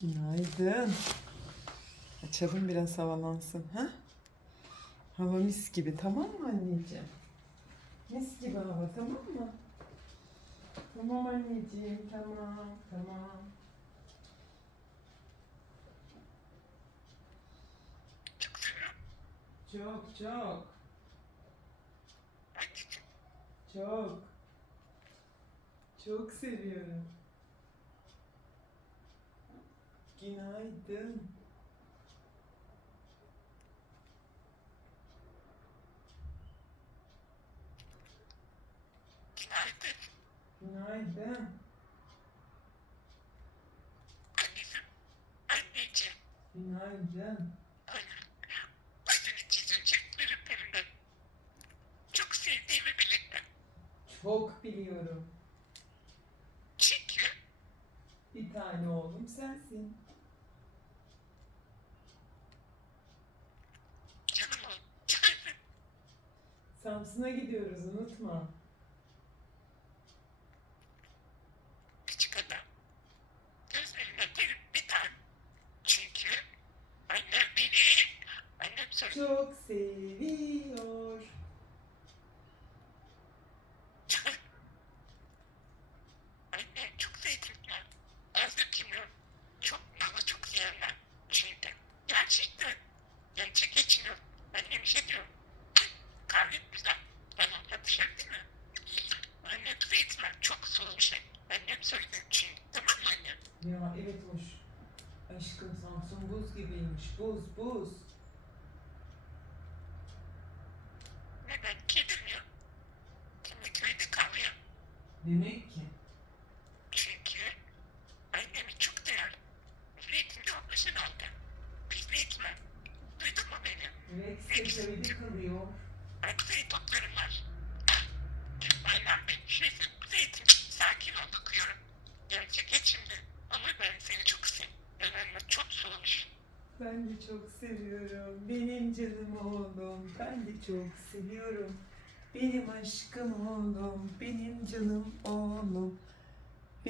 Günaydın. Açalım biraz havalansın. Ha? Hava mis gibi, tamam mı anneciğim? Mis gibi hava, tamam mı? Tamam anneciğim, tamam, tamam. Çok çok. Çok. Çok seviyorum. Günaydın. Günaydın. Günaydın. Çok sevdiğimi bilirdim. Çok biliyorum. Çünkü Bir tane oğlum sensin. canımı Samsun'a gidiyoruz, unutma. küçük adam. Gözlerime gelip bir tane. Çünkü annem beni, annem söylüyor. Çok seviyor. Annem çok zeytinler. Az dökülüyor. Çok ama çok sevmem. Çünkü gerçekten gerçek geçiyor. Annem şey diyor. Kahve güzel. Ben anlatacağım değil mi? Annem zeytinler çok sulu şey. Annem söyledi çünkü. Tamam mı annem? Ya evet hoş. Aşkım Samsun buz gibiymiş. Buz buz. Ve ben kedim ya. Şimdi köyde kalıyor. Demek ki. Çünkü annemi çok değerli. Zeytin çok başın aldı. Biz zeytinler. Duydun mu beni? Rex de köyde kalıyor. Bak zeytinlerim var. Aynen ben zeytin sakin ol bakıyorum. Gerçek içimde. Ama ben seni çok seviyorum. Önemli çok sulmuş. Ben de çok seviyorum. Benim canım oğlum. Ben de çok seviyorum. Benim aşkım oğlum. Benim canım oğlum.